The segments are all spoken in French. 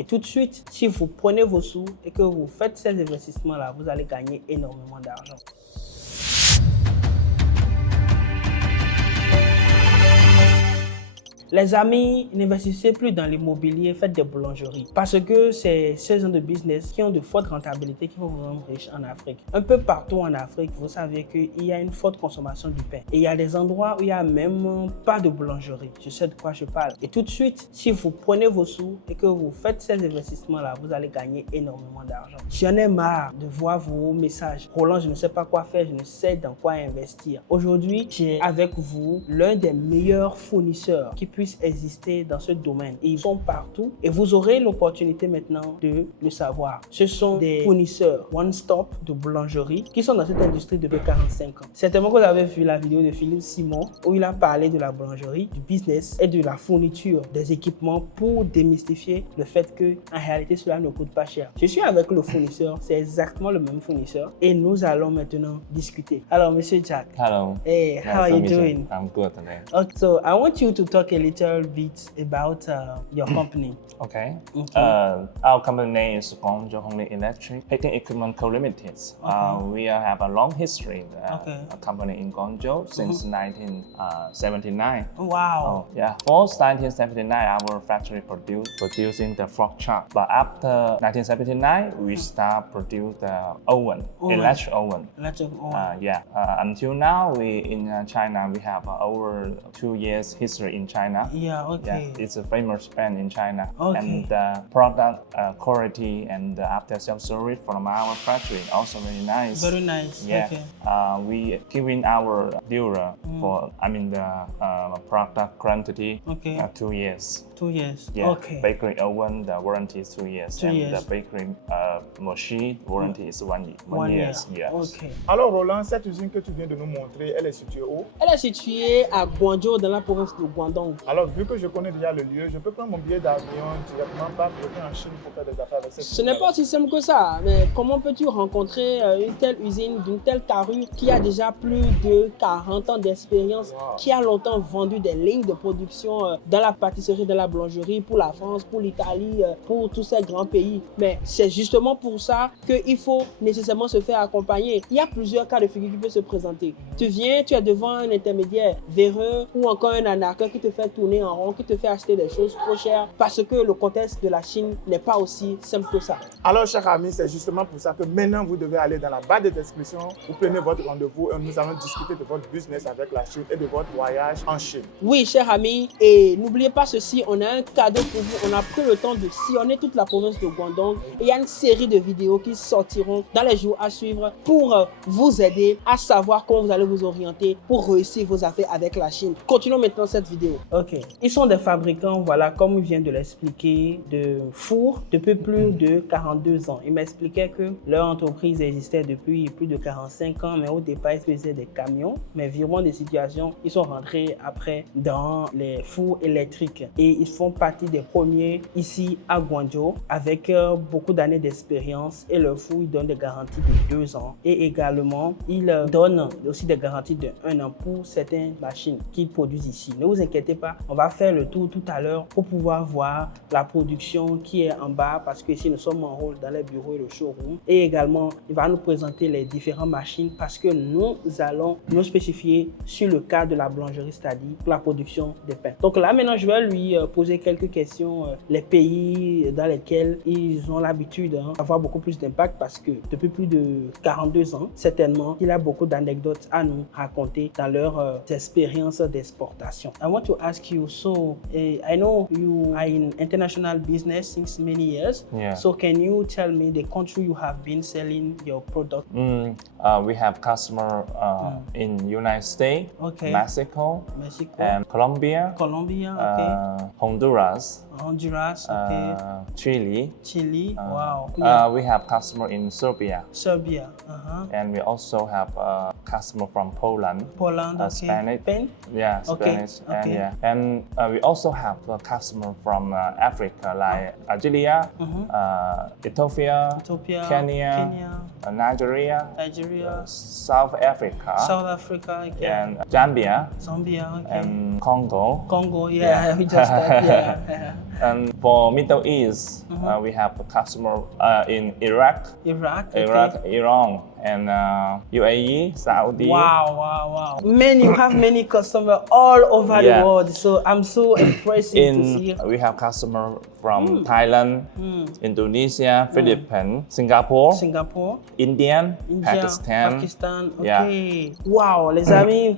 Et tout de suite, si vous prenez vos sous et que vous faites ces investissements-là, vous allez gagner énormément d'argent. Les amis, n'investissez plus dans l'immobilier, faites des boulangeries. Parce que c'est ce genre de business qui ont de fortes rentabilités qui vont vous rendre riche en Afrique. Un peu partout en Afrique, vous savez qu'il y a une forte consommation du pain. Et il y a des endroits où il n'y a même pas de boulangerie. Je sais de quoi je parle. Et tout de suite, si vous prenez vos sous et que vous faites ces investissements-là, vous allez gagner énormément d'argent. J'en ai marre de voir vos messages. Roland, je ne sais pas quoi faire, je ne sais dans quoi investir. Aujourd'hui, j'ai avec vous l'un des meilleurs fournisseurs qui puissent exister dans ce domaine. Et ils sont partout et vous aurez l'opportunité maintenant de le savoir. Ce sont des fournisseurs one-stop de boulangerie qui sont dans cette industrie depuis 45 ans. Certainement que vous avez vu la vidéo de Philippe Simon où il a parlé de la boulangerie, du business et de la fourniture des équipements pour démystifier le fait que en réalité cela ne coûte pas cher. Je suis avec le fournisseur, c'est exactement le même fournisseur et nous allons maintenant discuter. Alors Monsieur Jack. Hello. Hey, how are you doing? I'm good today. Okay, so I want you to talk a little bit about your company. Okay. Our company name is Guangzhou Hongli Electric Heating Equipment Co. Limited. We have a long history. A company in Guangzhou since 1979. Wow. Yeah. First 1979, our factory producing the frog chart. But after 1979, we start produce the oven, electric oven. Electric oven. Until now, we in China we have over 2 years history in China. Yeah. Okay. Yeah, it's a famous brand in China. Okay. And the product quality and the after-sales service from our factory also very nice. Very nice. Yeah. Okay. We giving our dealer for the product quantity 2 years. 2 years. Yeah. Okay. Bakery oven, the warranty is 2 years. 2 years. The bakery machine warranty is 1 year. 1 year. Yes. Okay. Alors Roland, cette usine que tu viens de nous montrer, elle est située où? Elle est située à Guangzhou, dans la province de Guangdong. Alors vu que je connais déjà le lieu, je peux prendre mon billet d'avion directement par en Chine pour faire des affaires avec cette Ce n'est pas aussi simple que ça, mais comment peux-tu rencontrer une telle usine d'une telle carrure qui a déjà plus de 40 ans d'expérience, qui a longtemps vendu des lignes de production dans la pâtisserie, dans la boulangerie, pour la France, pour l'Italie, pour tous ces grands pays. Mais c'est justement pour ça qu'il faut nécessairement se faire accompagner. Il y a plusieurs cas de figure qui peuvent se présenter. Tu viens, tu es devant un intermédiaire véreux ou encore un arnaqueur qui te fait tourner en rond, qui te fait acheter des choses trop chères parce que le contexte de la Chine n'est pas aussi simple que ça. Alors, chers amis, c'est justement pour ça que maintenant, vous devez aller dans la barre de description, vous prenez votre rendez-vous et nous allons discuter de votre business avec la Chine et de votre voyage en Chine. Oui, chers amis, et n'oubliez pas ceci, on a un cadeau pour vous. On a pris le temps de sillonner toute la province de Guangdong et il y a une série de vidéos qui sortiront dans les jours à suivre pour vous aider à savoir comment vous allez vous orienter pour réussir vos affaires avec la Chine. Continuons maintenant cette vidéo. Ok, ils sont des fabricants, voilà, comme il vient de l'expliquer, de fours depuis plus de 42 ans. Il m'expliquait que leur entreprise existait depuis plus de 45 ans, mais au départ, ils faisaient des camions. Mais virement des situations, ils sont rentrés après dans les fours électriques. Et ils font partie des premiers ici à Guangzhou avec beaucoup d'années d'expérience. Et leur four, ils donnent des garanties de 2 ans. Et également, ils donnent aussi des garanties de 1 an pour certaines machines qu'ils produisent ici. Ne vous inquiétez pas, on va faire le tour tout à l'heure pour pouvoir voir la production qui est en bas parce que ici nous sommes en rôle dans les bureaux et le showroom. Et également, il va nous présenter les différentes machines parce que nous allons nous spécifier sur le cas de la boulangerie, c'est-à-dire pour la production des pains. Donc là, maintenant, je vais lui poser quelques questions. Les pays dans lesquels ils ont l'habitude d'avoir beaucoup plus d'impact parce que depuis plus de 42 ans, certainement, il a beaucoup d'anecdotes à nous raconter dans leur expérience d'exportation. I want to ask you, so I know you are in international business since many years. Yeah. So can you tell me the country you have been selling your product? We have customer in United States, Mexico, and Colombia, Honduras, Chile. Wow. We have customer in Serbia. And we also have a customer from Poland. Spanish. Spain? Yeah, Spanish. And we also have a customer from Africa, like Algeria, Ethiopia, Kenya, Nigeria, South Africa, and Zambia, Zambia, and Congo. We just started, And for Middle East, we have a customer in Iraq, Iran, and UAE, Saudi. Wow. You have many customers all over the world. So I'm so impressed to see. We have customers from Thailand, Indonesia, Philippines, Singapore, India, Pakistan. Ok. Wow, les amis,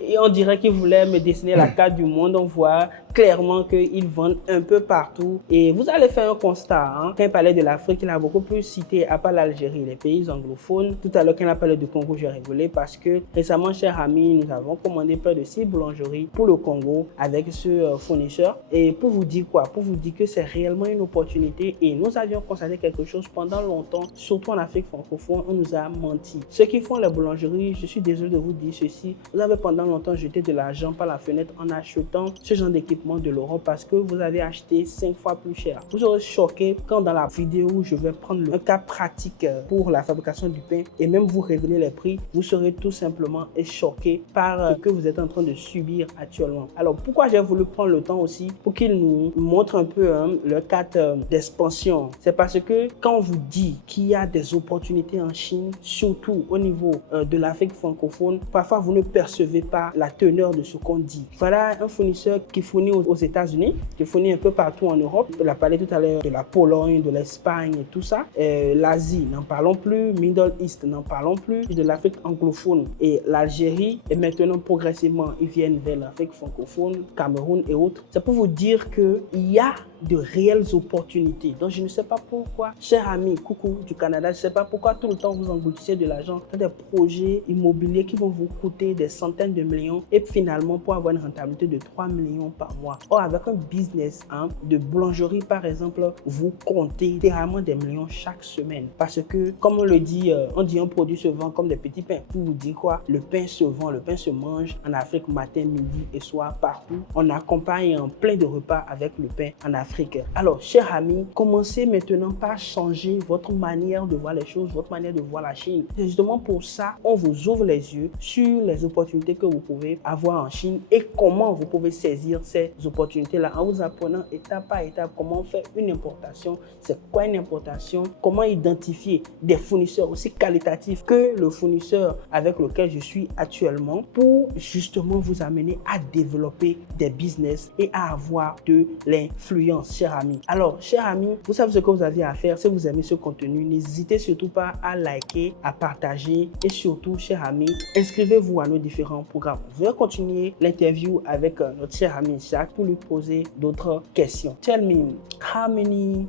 et on dirait qu'ils voulaient me dessiner la carte du monde. On voit clairement qu'ils vendent un peu partout. Et vous allez faire un constat. Quand il parlait de l'Afrique, il a beaucoup plus cité, à part l'Algérie, les pays anglophones. Tout à l'heure, quand il a parlé du Congo, j'ai rigolé parce que récemment, chers amis, nous avons commandé près de 6 boulangeries pour le Congo avec ce fournisseur. Et pour vous dire quoi? Pour vous dire que c'est réellement une opportunité. Et nous avions constaté quelque chose pendant longtemps, surtout en Afrique francophone, on nous a menti. Ceux qui font les boulangeries, je suis désolé de vous dire ceci, vous avez pendant longtemps jeté de l'argent par la fenêtre en achetant ce genre d'équipement de l'Europe parce que vous avez acheté 5 fois plus cher. Vous serez choqué quand dans la vidéo, je vais prendre un cas pratique pour la fabrication du pain et même vous révéler les prix, vous serez tout simplement choqué par ce que vous êtes en train de subir actuellement. Alors, pourquoi j'ai voulu prendre le temps aussi pour qu'ils nous montrent un peu leur cadre d'expansion? C'est parce que quand on vous dit qu'il y a des opportunités en Chine, surtout au niveau de l'Afrique francophone, parfois vous ne percevez pas la teneur de ce qu'on dit. Voilà un fournisseur qui fournit aux États-Unis, qui fournit un peu partout en Europe. On a parlé tout à l'heure de la Pologne, de l'Espagne et tout ça. L'Asie, n'en parlons plus. Middle East, n'en parlons plus. De l'Afrique anglophone et l'Algérie. Et maintenant, progressivement, ils viennent vers l'Afrique francophone, Cameroun et autres. C'est pour vous dire qu'il y a de réelles opportunités. Donc, je ne sais pas pourquoi, chers amis, coucou du Canada, je ne sais pas pourquoi tout le temps vous engloutissez de l'argent dans des projets immobiliers qui vont vous coûter des centaines de millions et finalement pour avoir une rentabilité de 3 millions par mois. Or, avec un business de boulangerie, par exemple, vous comptez littéralement des millions chaque semaine. Parce que, comme on le dit, on dit un produit se vend comme des petits pains. Pour vous dire quoi? Le pain se vend, le pain se mange en Afrique matin, midi et soir, partout. On accompagne plein de repas avec le pain en Afrique. Alors, chers amis, commencez maintenant par changer votre manière de voir les choses, votre manière de voir la Chine. C'est justement pour ça qu'on vous ouvre les yeux sur les opportunités que vous pouvez avoir en Chine et comment vous pouvez saisir ces opportunités-là en vous apprenant étape par étape comment faire une importation, c'est quoi une importation, comment identifier des fournisseurs aussi qualitatifs que le fournisseur avec lequel je suis actuellement pour justement vous amener à développer des business et à avoir de l'influence. Chers amis. Alors, chers amis, vous savez ce que vous avez à faire. Si vous aimez ce contenu, n'hésitez surtout pas à liker, à partager et surtout, chers amis, inscrivez-vous à nos différents programmes. Je vais continuer l'interview avec notre cher ami Jacques pour lui poser d'autres questions. Tell me, how many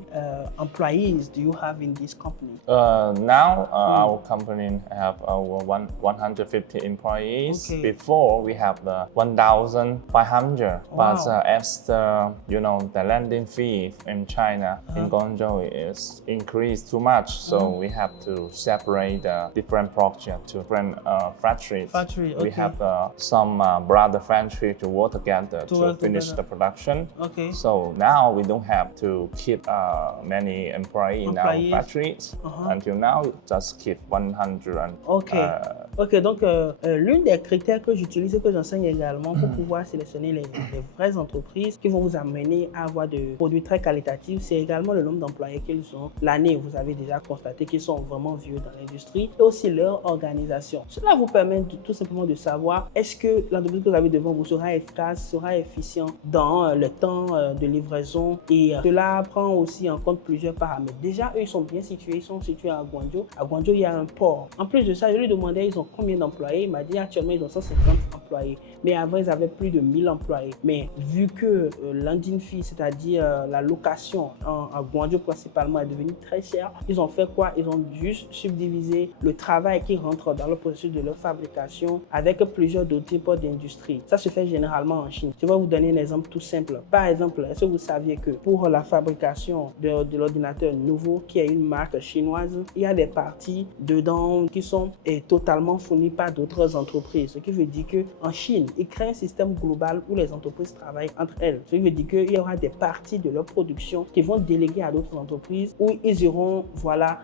employees do you have in this company? Now, our company have over 150 employees. Okay. Before, we have 1,500. Wow. But as the landing fee in China, in Guangzhou is increased too much, so we have to separate different projects to different factories. Okay. We have some brother factory to work together to finish the production. Okay. So now we don't have to keep many employees in our factories. Until now, just keep 100. Ok, donc l'une des critères que j'utilise et que j'enseigne également pour pouvoir sélectionner les vraies entreprises qui vont vous amener à avoir de produits très qualitatifs, c'est également le nombre d'employés qu'ils ont. L'année, vous avez déjà constaté qu'ils sont vraiment vieux dans l'industrie et aussi leur organisation. Cela vous permet tout simplement de savoir est-ce que l'entreprise que vous avez devant vous sera efficace, sera efficient dans le temps de livraison et cela prend aussi en compte plusieurs paramètres. Déjà, eux, ils sont bien situés, ils sont situés à Guangzhou. À Guangzhou, il y a un port. En plus de ça, je lui demandais ils ont combien d'employés. Il m'a dit actuellement ils ont 150 employés. Mais avant, ils avaient plus de 1000 employés. Mais vu que landing fee, c'est-à-dire la location à Guangzhou principalement est devenue très chère, ils ont fait quoi? Ils ont juste subdivisé le travail qui rentre dans le processus de leur fabrication avec plusieurs autres types d'industries. Ça se fait généralement en Chine. Je vais vous donner un exemple tout simple. Par exemple, est-ce que vous saviez que pour la fabrication de l'ordinateur nouveau, qui est une marque chinoise, il y a des parties dedans qui sont totalement fournies par d'autres entreprises. Ce qui veut dire que en Chine, ils créent un système global où les entreprises travaillent entre elles. Ce qui veut dire qu'il y aura des parties de leur production qui vont déléguer à d'autres entreprises où ils iront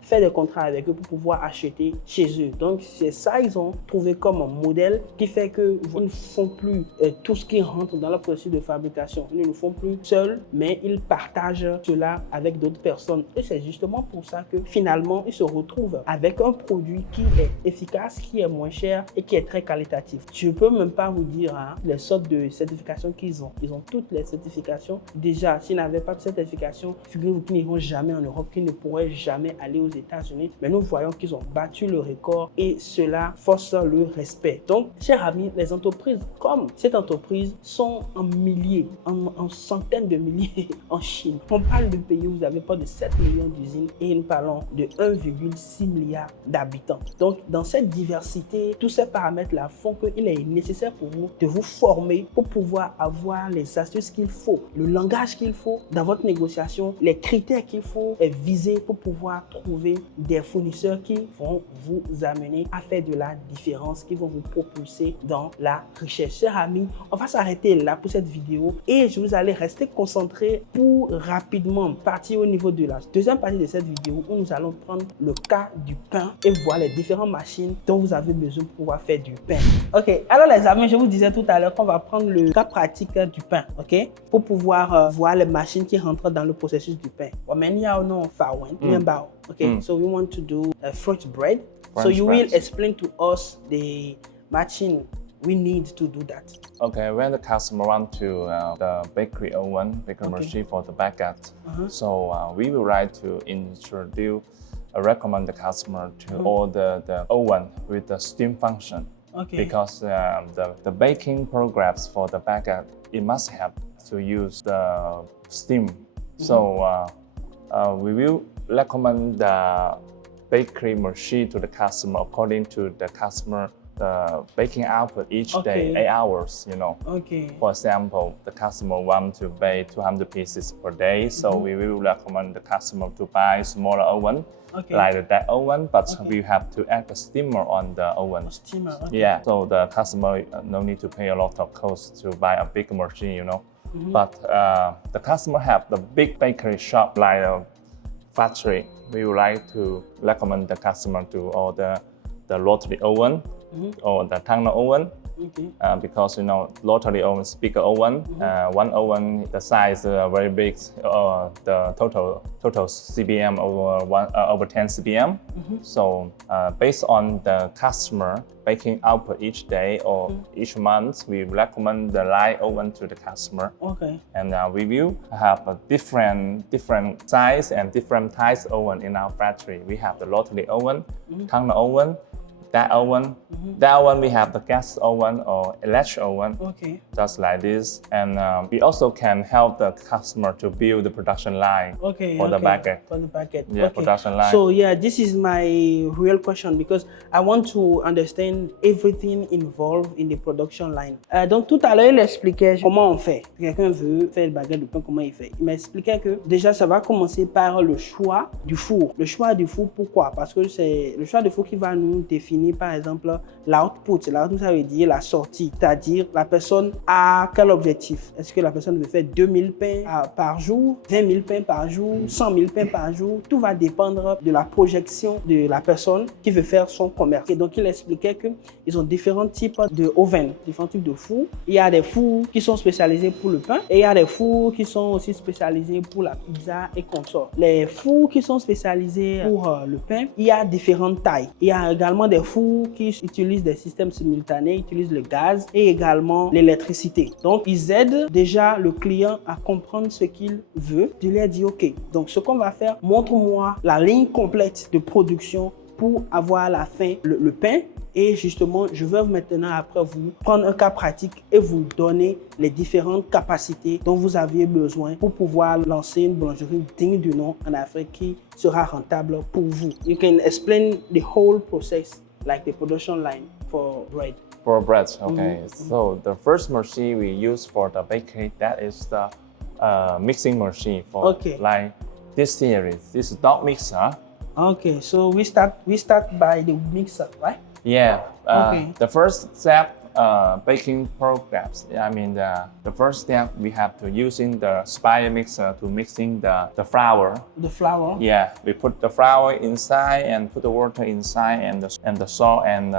faire des contrats avec eux pour pouvoir acheter chez eux. Donc c'est ça ils ont trouvé comme un modèle qui fait qu'ils ne font plus tout ce qui rentre dans le processus de fabrication. Ils ne le font plus seuls, mais ils partagent cela avec d'autres personnes. Et c'est justement pour ça que finalement, ils se retrouvent avec un produit qui est efficace, qui est moins cher et qui est très qualitatif. Je ne peux même pas vous dire les sortes de certifications qu'ils ont. Ils ont toutes les certifications. Déjà, s'ils n'avaient pas de certification, figurez-vous qu'ils n'iront jamais en Europe, qu'ils ne pourraient jamais aller aux États-Unis. Mais nous voyons qu'ils ont battu le record et cela force le respect. Donc, chers amis, les entreprises comme cette entreprise sont en milliers, en centaines de milliers en Chine. On parle de pays où vous avez pas de 7 millions d'usines et nous parlons de 1,6 milliard d'habitants. Donc, dans cette diversité, tous ces paramètres-là font qu'il est nécessaire pour vous de vous former pour pouvoir avoir les astuces qu'il faut, le langage qu'il faut dans votre négociation, les critères qu'il faut viser pour pouvoir trouver des fournisseurs qui vont vous amener à faire de la différence, qui vont vous propulser dans la richesse. Chers amis, on va s'arrêter là pour cette vidéo et je vous allez rester concentré pour rapidement partir au niveau de la deuxième partie de cette vidéo où nous allons prendre le cas du pain et voir les différentes machines dont vous avez besoin pour pouvoir faire du pain. Ok, alors les amis, je vous disais tout à l'heure qu'on va prendre le cas pratique du pain, ok, pour pouvoir voir les machines qui rentrent dans le processus du pain. Okay, so we want to do a French bread. So you will explain to us the machine we need to do that. Okay, when the customer wants to the bakery oven, bakery machine for the baguette, so we will like to introduce, recommend the customer to order the oven with the steam function. Okay. Because the baking programs for the baguette, it must have to use the steam. So we will recommend the bakery machine to the customer according to the customer baking output each day, 8 hours, you know. Okay. For example, the customer wants to bake 200 pieces per day, so we will recommend the customer to buy smaller oven, like that oven, but we have to add a steamer on the oven. Steamer, Yeah, so the customer no need to pay a lot of cost to buy a big machine, you know. But the customer have the big bakery shop like a factory. We would like to recommend the customer to order the rotary oven or the tunnel oven. Because you know rotary oven is bigger oven. One oven the size very big. The total CBM over 10 CBM. So based on the customer baking output each day or each month, we recommend the light oven to the customer. Okay. And we will have a different size and different types oven in our factory. We have the rotary oven, tunnel oven. That oven, we have the gas oven or electric oven, just like this. And we also can help the customer to build the production line for the baguette. For the baguette. Yeah, production line. So yeah, this is my real question because I want to understand everything involved in the production line. Donc tout à l'heure, il expliquait comment on fait. Quelqu'un veut faire le baguette de pain, comment il fait. Il m'expliquait que déjà, ça va commencer par le choix du four. Le choix du four, pourquoi? Parce que c'est le choix du four qui va nous définir par exemple l'output. L'output, ça veut dire la sortie, c'est-à-dire la personne a quel objectif. Est-ce que la personne veut faire 2000 pains par jour, 20 000 pains par jour, 100 000 pains par jour? Tout va dépendre de la projection de la personne qui veut faire son commerce. Et donc il expliquait qu'ils ont différents types de oven, différents types de fours. Il y a des fours qui sont spécialisés pour le pain et il y a des fours qui sont aussi spécialisés pour la pizza et consorts. Les fours qui sont spécialisés pour le pain, il y a différentes tailles. Il y a également des fours qui utilisent des systèmes simultanés, utilisent le gaz et également l'électricité. Donc, ils aident déjà le client à comprendre ce qu'il veut. Je lui ai dit, OK, donc ce qu'on va faire, montre-moi la ligne complète de production pour avoir à la fin le pain. Et justement, je vais maintenant après vous prendre un cas pratique et vous donner les différentes capacités dont vous aviez besoin pour pouvoir lancer une boulangerie digne du nom en Afrique qui sera rentable pour vous. You can explain the whole process, like the production line for bread. For bread, okay. So the first machine we use for the bakery, that is the mixing machine for like this series. This is dog mixer. Okay, so we start by the mixer, right? Yeah. The first step baking programs. I mean, the first step we have to using the spiral mixer to mixing the flour. The flour. Yeah, we put the flour inside and put the water inside and the salt and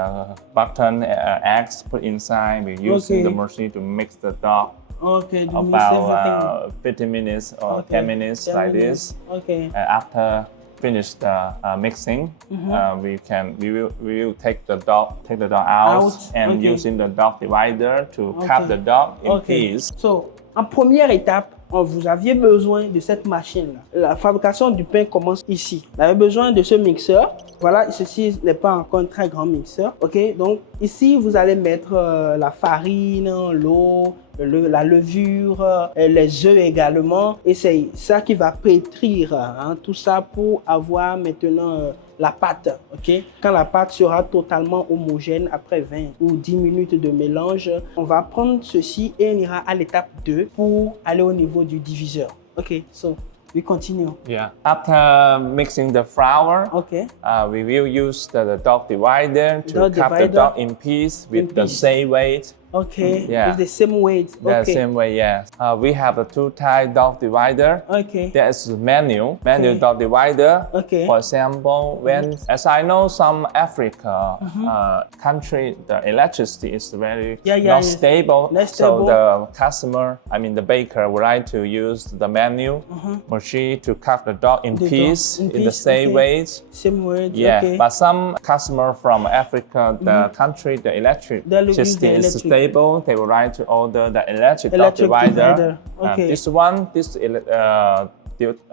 button eggs put inside. We using the machine to mix the dough. Okay, About 15 minutes or 10 minutes like this. Okay. After finish the mixing, we will take the dough out and using the dough divider to cut the dough in piece. So, en première étape, vous aviez besoin de cette machine-là. La fabrication du pain commence ici. Vous avez besoin de ce mixeur. Voilà, ceci n'est pas encore un très grand mixeur. Ok, donc ici, vous allez mettre la farine, l'eau, la levure, les œufs également. Et c'est ça qui va pétrir tout ça pour avoir maintenant la pâte. Ok, quand la pâte sera totalement homogène après 20 ou 10 minutes de mélange, on va prendre ceci et on ira à l'étape 2 pour aller au niveau du diviseur. Ok, so we continue. Yeah. After mixing the flour, we will use the dough divider to cut the dough in piece with the same weight. Okay, with the same weight. The same way, yes. We have a two-type dough divider. Okay. There is manual dough divider. Okay. For example, as I know, some Africa country, the electricity is very not stable. So the customer, I mean the baker, would like to use the manual machine to cut the dough in piece in the same weight. Same weight. Yeah, but some customer from Africa, the country, the electricity is stable. They would like to order the electric dough divider. Okay. This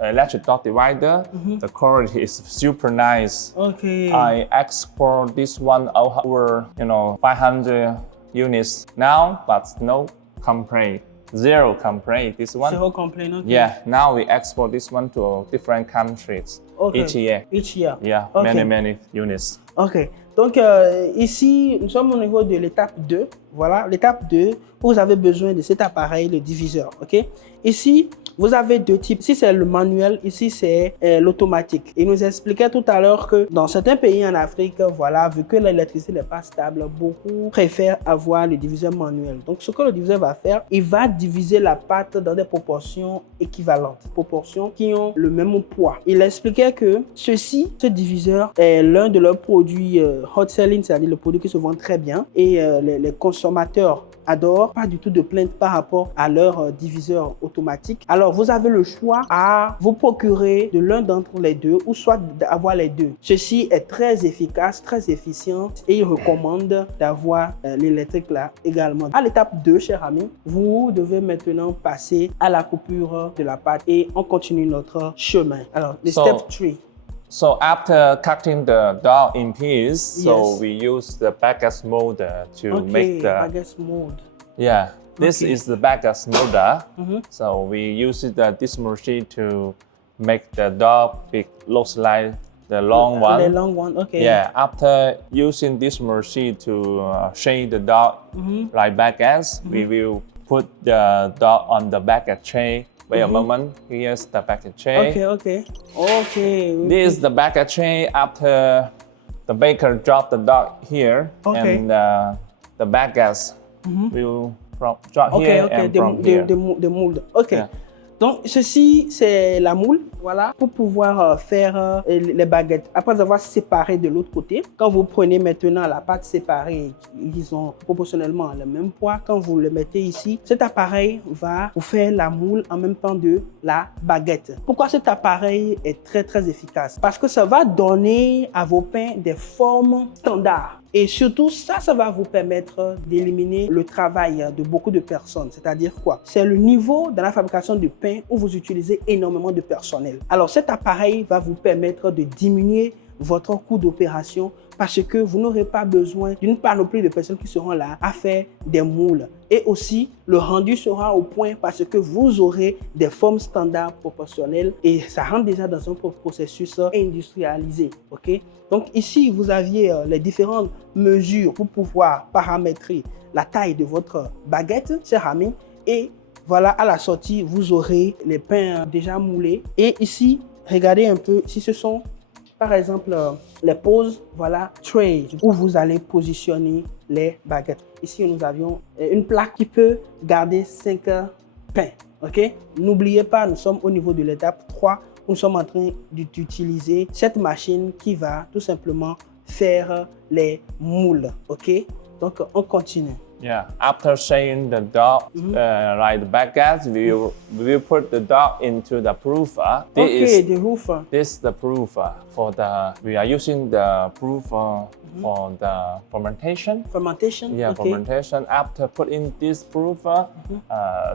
electric dough divider, the quality is super nice. Okay. I export this one over 500 units now, but no complaint. Zero complaint. This one. Zero complaint. Okay. Yeah. Now we export this one to different countries each year. Each year. Yeah. Many units. Ok. Donc ici, nous sommes au niveau de l'étape 2. Voilà, l'étape 2, vous avez besoin de cet appareil, le diviseur. Ok. Ici, vous avez deux types. Ici, c'est le manuel. Ici, c'est l'automatique. Il nous expliquait tout à l'heure que dans certains pays en Afrique, voilà, vu que l'électricité n'est pas stable, beaucoup préfèrent avoir le diviseur manuel. Donc, ce que le diviseur va faire, il va diviser la pâte dans des proportions équivalentes, proportions qui ont le même poids. Il expliquait que ce diviseur est l'un de leurs produits hot selling, c'est-à-dire le produit qui se vend très bien et les consommateurs adorent, pas du tout de plainte par rapport à leur diviseur automatique. Alors, vous avez le choix à vous procurer de l'un d'entre les deux ou soit d'avoir les deux. Ceci est très efficace, très efficient et il recommande d'avoir l'électrique là également. À l'étape 2, cher ami, vous devez maintenant passer à la coupure de la pâte et on continue notre chemin. Alors, le step 3. So after cutting the dough in piece, so we use the baguette molder to make the baguette mold. Yeah, this is the baguette molder. So we use this machine to make the dough big, looks like the long one. The long one, okay. Yeah, after using this machine to shape the dough like baguettes, we will put the dough on the baguette tray. Wait a moment, here's the baguette tray. Okay. This is the baguette tray after the baker dropped the dough here and the baguettes will drop here and from here. The mold. Okay. Yeah. Donc, ceci, c'est la moule, voilà, pour pouvoir faire les baguettes. Après avoir séparé de l'autre côté, quand vous prenez maintenant la pâte séparée, ils ont proportionnellement le même poids, quand vous le mettez ici, cet appareil va vous faire la moule en même temps de la baguette. Pourquoi cet appareil est très, très efficace? Parce que ça va donner à vos pains des formes standards. Et surtout, ça va vous permettre d'éliminer le travail de beaucoup de personnes. C'est-à-dire quoi? C'est le niveau dans la fabrication de pain où vous utilisez énormément de personnel. Alors, cet appareil va vous permettre de diminuer votre coût d'opération parce que vous n'aurez pas besoin d'une panoplie de personnes qui seront là à faire des moules. Et aussi, le rendu sera au point parce que vous aurez des formes standards proportionnelles et ça rentre déjà dans un processus industrialisé. Ok? Donc ici, vous aviez les différentes mesures pour pouvoir paramétrer la taille de votre baguette, cher ami. Et voilà, à la sortie, vous aurez les pains déjà moulés. Et ici, regardez un peu, si ce sont par exemple, les poses, voilà, tray, où vous allez positionner les baguettes. Ici, nous avions une plaque qui peut garder 5 pains. OK? N'oubliez pas, nous sommes au niveau de l'étape 3. Nous sommes en train d'utiliser cette machine qui va tout simplement faire les moules. OK? Donc, on continue. Yeah, after saying the dough, like the baguettes, we will put the dough into the proofer. The roofer. This is the proofer for we are using the proofer for the fermentation. Fermentation? Yeah, okay. fermentation. After putting this proofer,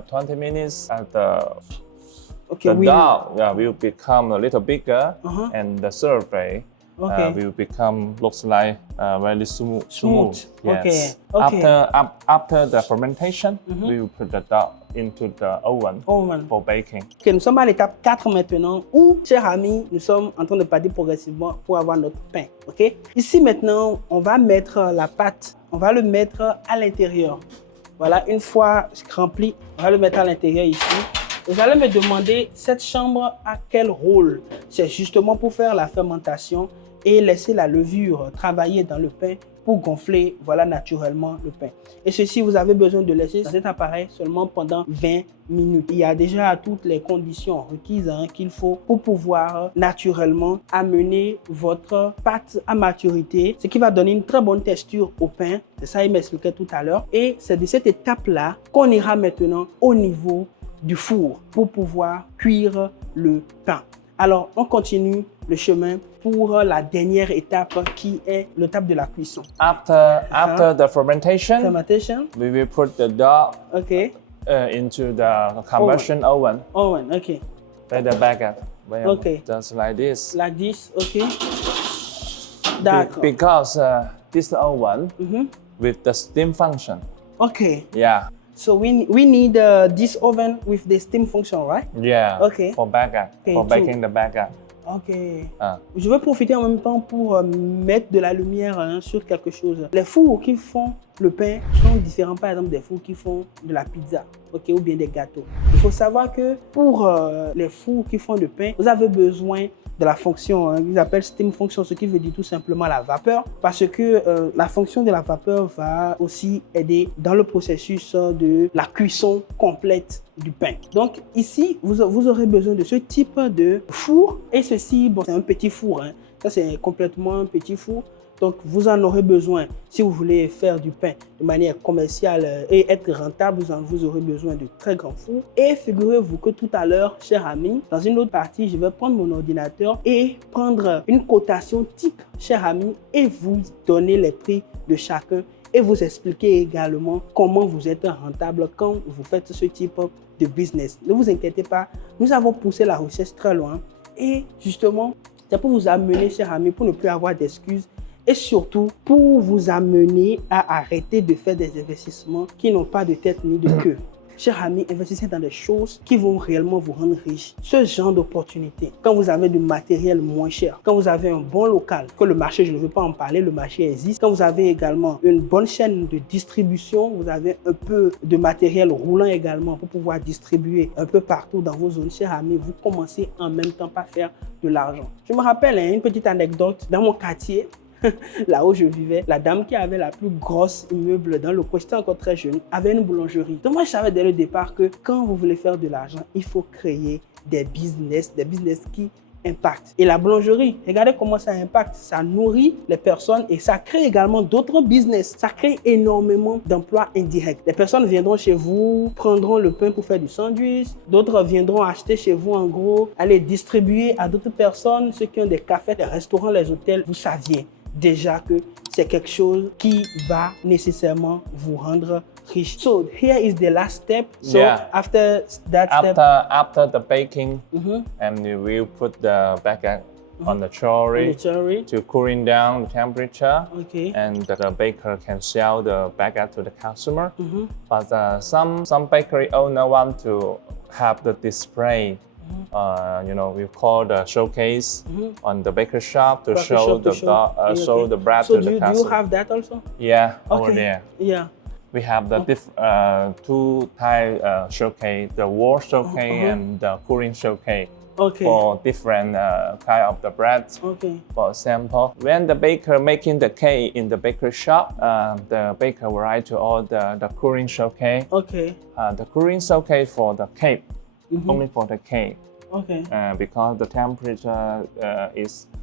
20 minutes, the dough will become a little bigger, and the surface will become looks like very smooth. Yes. Okay. After the fermentation, we will put the dough into the oven for baking. Okay, nous sommes à l'étape 4 maintenant où, chers amis, nous sommes en train de partir progressivement pour avoir notre pain. Ok? Ici maintenant, on va mettre la pâte, on va le mettre à l'intérieur. Voilà, une fois rempli, on va le mettre à l'intérieur ici. Vous allez me demander, cette chambre a quel rôle? C'est justement pour faire la fermentation et laisser la levure travailler dans le pain pour gonfler, voilà, naturellement le pain. Et ceci, vous avez besoin de laisser cet appareil seulement pendant 20 minutes. Il y a déjà toutes les conditions requises qu'il faut pour pouvoir naturellement amener votre pâte à maturité, ce qui va donner une très bonne texture au pain. C'est ça, il m'expliquait tout à l'heure. Et c'est de cette étape-là qu'on ira maintenant au niveau du four pour pouvoir cuire le pain. Alors, on continue le chemin pour la dernière étape qui est l'étape de la cuisson. After the fermentation, we will put the dough into the conversion oven. Okay. By the baguette. Just like this. Like this, okay. D'accord. Because this oven with the steam function. Okay. Yeah. So we need this oven with the steam function, right? Yeah. Okay. For baguette, for baking the baguette. Ok. Je vais profiter en même temps pour mettre de la lumière sur quelque chose. Les fours qui font le pain sont différents, par exemple, des fours qui font de la pizza, ou bien des gâteaux. Il faut savoir que pour les fours qui font le pain, vous avez besoin de la fonction, ils appellent steam function, ce qui veut dire tout simplement la vapeur, parce que la fonction de la vapeur va aussi aider dans le processus de la cuisson complète du pain. Donc ici, vous aurez besoin de ce type de four, et ceci, bon, c'est un petit four, ça c'est complètement un petit four. Donc, vous en aurez besoin si vous voulez faire du pain de manière commerciale et être rentable. Vous aurez besoin de très grands fours. Et figurez-vous que tout à l'heure, chers amis, dans une autre partie, je vais prendre mon ordinateur et prendre une cotation type, chers amis, et vous donner les prix de chacun et vous expliquer également comment vous êtes rentable quand vous faites ce type de business. Ne vous inquiétez pas, nous avons poussé la recherche très loin et justement, c'est pour vous amener, chers amis, pour ne plus avoir d'excuses. Et surtout, pour vous amener à arrêter de faire des investissements qui n'ont pas de tête ni de queue. Chers amis, investissez dans des choses qui vont réellement vous rendre riche. Ce genre d'opportunité, quand vous avez du matériel moins cher, quand vous avez un bon local, que le marché, je ne veux pas en parler, le marché existe. Quand vous avez également une bonne chaîne de distribution, vous avez un peu de matériel roulant également pour pouvoir distribuer un peu partout dans vos zones. Chers amis, vous commencez en même temps par faire de l'argent. Je me rappelle une petite anecdote dans mon quartier. Là où je vivais, la dame qui avait la plus grosse immeuble dans le coin, j'étais encore très jeune, avait une boulangerie. Donc moi, je savais dès le départ que quand vous voulez faire de l'argent, il faut créer des business qui impactent. Et la boulangerie, regardez comment ça impacte. Ça nourrit les personnes et ça crée également d'autres business. Ça crée énormément d'emplois indirects. Les personnes viendront chez vous, prendront le pain pour faire du sandwich. D'autres viendront acheter chez vous en gros, aller distribuer à d'autres personnes, ceux qui ont des cafés, des restaurants, les hôtels. Vous saviez déjà que c'est quelque chose qui va nécessairement vous rendre riche. So here is the last step. So after that step, after the baking, and we will put the baguette on the chorley to cooling down the temperature. Okay. And the baker can sell the baguette to the customer. But some bakery owner want to have the display. We call the showcase on the baker shop to show the bread to the customer. So do you have that also? Yeah, over there. Yeah. We have the two type showcase, the wall showcase and the cooling showcase. Okay. for different kind of the bread. Okay. For example, when the baker making the cake in the bakery shop, the baker will write to all the cooling showcase. Okay. The cooling showcase for the cake, only for the cake. Okay. Because the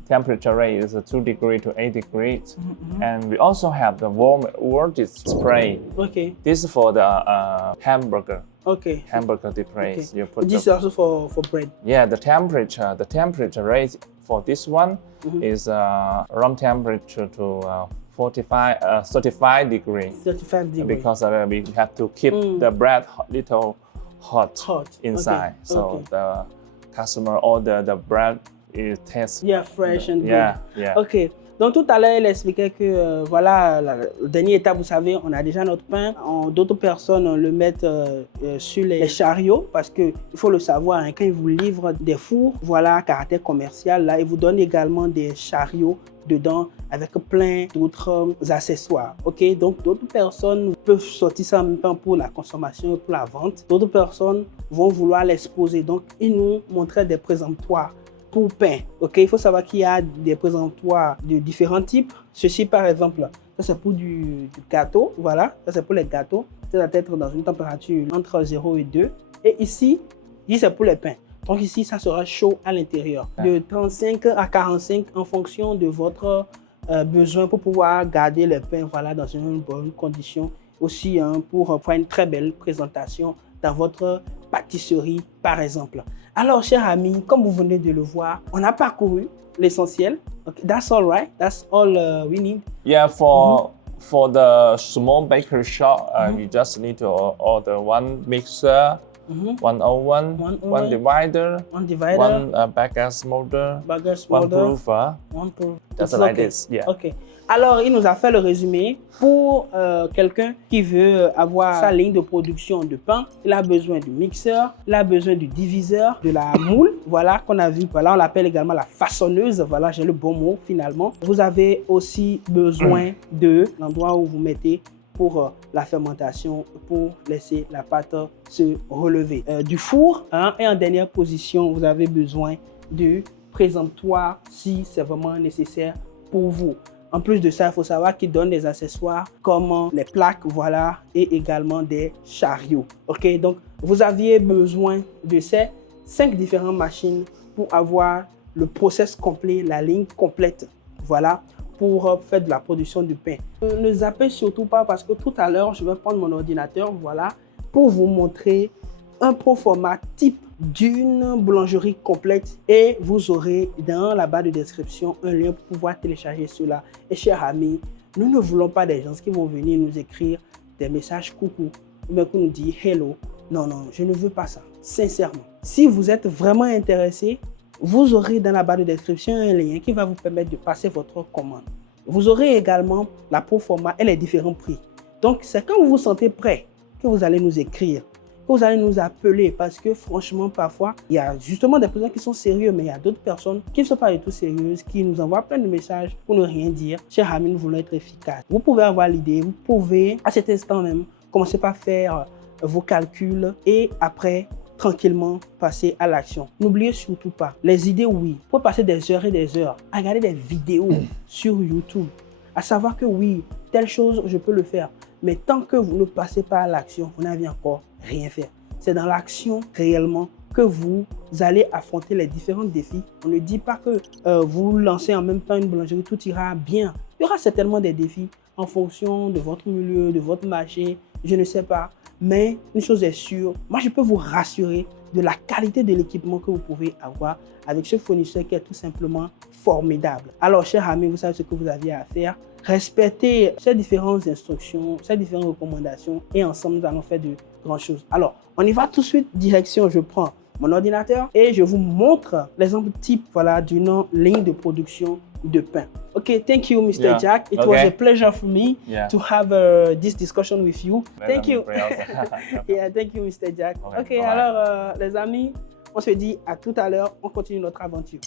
temperature rate is 2 degrees to 8 degrees. And we also have the warm voltage spray. Okay. This is for the hamburger. Okay. Hamburger display. Okay. You put This is also for bread. yeah, the temperature rate for this one is room temperature to 35 degrees. 35 degrees. Because we have to keep the bread little hot inside. Okay. So Okay. the customer order the bread is tastes. Yeah, fresh and good. Yeah. Ok. Donc tout à l'heure, il expliquait que voilà, la dernière étape, vous savez, on a déjà notre pain. D'autres personnes le mettent sur les chariots parce qu'il faut le savoir, hein, quand ils vous livrent des fours, voilà, à caractère commercial, là, ils vous donnent également des chariots dedans avec plein d'autres accessoires. Ok, donc d'autres personnes peuvent sortir ça en même temps pour la consommation et pour la vente. D'autres personnes vont vouloir l'exposer. Donc, ils nous montraient des présentoirs pour pain. Ok, il faut savoir qu'il y a des présentoirs de différents types. Ceci, par exemple, ça c'est pour du gâteau. Voilà, ça c'est pour les gâteaux. Ça doit être dans une température entre 0 et 2. Et ici c'est pour les pains. Donc ici, ça sera chaud à l'intérieur. De 35 à 45 en fonction de votre besoin pour pouvoir garder le pain voilà, dans une bonne condition. Aussi pour faire une très belle présentation dans votre pâtisserie, par exemple. Alors, chers amis, comme vous venez de le voir, on a parcouru l'essentiel. Okay, that's all right. That's all we need. Yeah, for the small bakery shop, you just need to order one mixer, one oven, one divider, one baguette molder, one proofer. Just like this. Yeah. Okay. Alors, il nous a fait le résumé. Pour quelqu'un qui veut avoir sa ligne de production de pain, il a besoin du mixeur, il a besoin du diviseur, de la moule, voilà, qu'on a vu. Voilà, on l'appelle également la façonneuse. Voilà, j'ai le bon mot finalement. Vous avez aussi besoin de l'endroit où vous mettez pour la fermentation, pour laisser la pâte se relever. Du four, et en dernière position, vous avez besoin du présentoir si c'est vraiment nécessaire pour vous. En plus de ça, il faut savoir qu'il donne des accessoires comme les plaques, voilà, et également des chariots. Ok, donc vous aviez besoin de ces 5 différentes machines pour avoir le process complet, la ligne complète, voilà, pour faire de la production de pain. Ne zappez surtout pas parce que tout à l'heure, je vais prendre mon ordinateur, voilà, pour vous montrer un proforma type d'une boulangerie complète et vous aurez dans la barre de description un lien pour pouvoir télécharger cela. Et chers amis, nous ne voulons pas des gens qui vont venir nous écrire des messages coucou, mais qui nous disent hello. Non, non, je ne veux pas ça, sincèrement. Si vous êtes vraiment intéressé, vous aurez dans la barre de description un lien qui va vous permettre de passer votre commande. Vous aurez également la proforma et les différents prix. Donc, c'est quand vous vous sentez prêt que vous allez nous écrire, que vous allez nous appeler parce que franchement, parfois, il y a justement des personnes qui sont sérieuses, mais il y a d'autres personnes qui ne sont pas du tout sérieuses, qui nous envoient plein de messages pour ne rien dire. Chers amis, nous voulons être efficaces. Vous pouvez avoir l'idée, vous pouvez, à cet instant même, commencer par faire vos calculs et après, tranquillement passer à l'action. N'oubliez surtout pas, les idées, oui, pour passer des heures et des heures à regarder des vidéos sur YouTube, à savoir que oui, telle chose, je peux le faire. Mais tant que vous ne passez pas à l'action, vous n'avez encore rien fait. C'est dans l'action réellement que vous allez affronter les différents défis. On ne dit pas que vous lancez en même temps une boulangerie, tout ira bien. Il y aura certainement des défis en fonction de votre milieu, de votre marché, je ne sais pas. Mais une chose est sûre, moi je peux vous rassurer de la qualité de l'équipement que vous pouvez avoir avec ce fournisseur qui est tout simplement formidable. Alors chers amis, vous savez ce que vous aviez à faire. Respectez ces différentes instructions, ces différentes recommandations et ensemble nous allons faire de grandes choses. Alors on y va tout de suite, direction, je prends mon ordinateur et je vous montre l'exemple type voilà, d'une ligne de production de pain. Okay, thank you, Mr. Jack. It was a pleasure for me to have this discussion with you. Thank you. Yeah, thank you, Mr. Jack. Ok, alors les amis, on se dit à tout à l'heure. On continue notre aventure.